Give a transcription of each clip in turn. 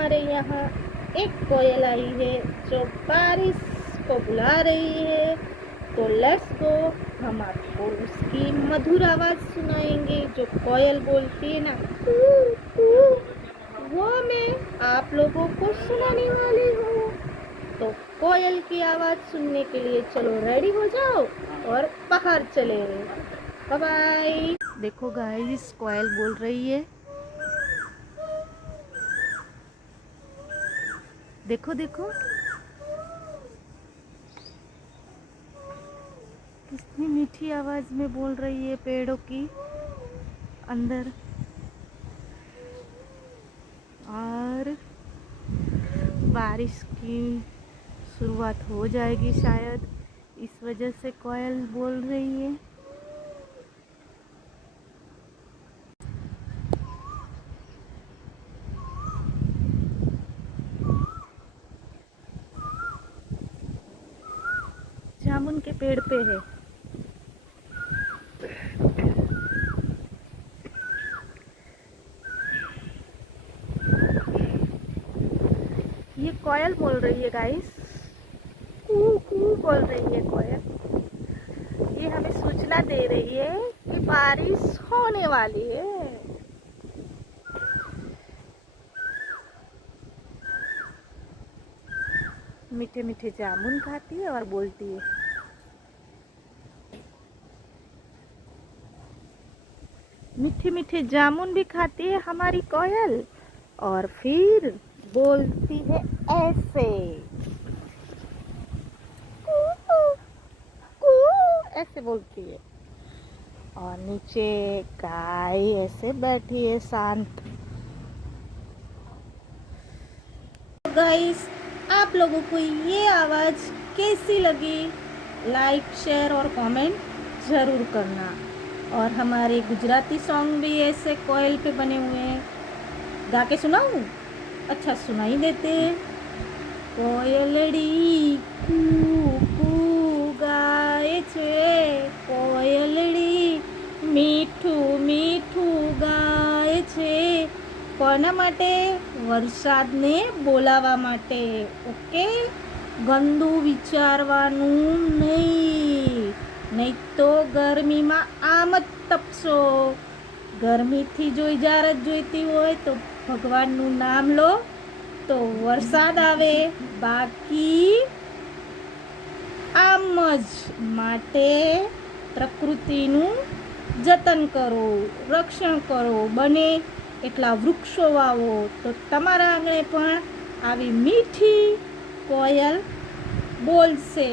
हमारे यहाँ एक कोयल आई है जो बारिश को बुला रही है। तो लेट्स गो, हम आपको उसकी मधुर आवाज सुनाएंगे जो कोयल बोलती है ना, कू कू, वो मैं आप लोगों को सुनाने वाली हूँ। तो कोयल की आवाज सुनने के लिए चलो रेडी हो जाओ और बाहर चले। Bye bye. देखो गाइस, कोयल बोल रही है, देखो देखो कितनी मीठी आवाज में बोल रही है पेड़ों की अंदर। और बारिश की शुरुआत हो जाएगी शायद, इस वजह से कोयल बोल रही है। जामुन के पेड़ पे है। ये कोयल बोल रही है गाइस, कू कू बोल रही है कोयल। ये हमें सूचना दे रही है कि बारिश होने वाली है। मीठे मीठे जामुन खाती है और बोलती है। मीठे मीठे जामुन भी खाती है हमारी कोयल और फिर बोलती है ऐसे, कू कू, ऐसे बोलती है। और नीचे गाय ऐसे बैठी है शांत। गाइस, आप लोगों को ये आवाज़ कैसी लगी? लाइक, शेयर और कमेंट ज़रूर करना। और हमारे गुजराती सॉन्ग भी ऐसे कोयल पे बने हुए हैं, गा के सुनाऊँ? अच्छा, सुनाई देते। कोयलड़ी कू कू गाए छे, कोयलड़ी मीठું મીઠું ગાય છે। કોના માટે? વરસાદને બોલાવવા માટે। ઓકે, ગંદુ વિચારવાનું નહીં તો ગરમીમાં આમ જ તપશો। ગરમીથી જો ઇજારત જોઈતી હોય તો ભગવાનનું નામ લો તો વરસાદ આવે, બાકી આમ જ। માટે પ્રકૃતિનું જતન કરો, રક્ષણ કરો, બને એટલા વૃક્ષો વાવો તો તમારા આંગણે પણ આવી મીઠી કોયલ બોલશે।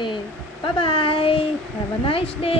Bye bye, have a nice day.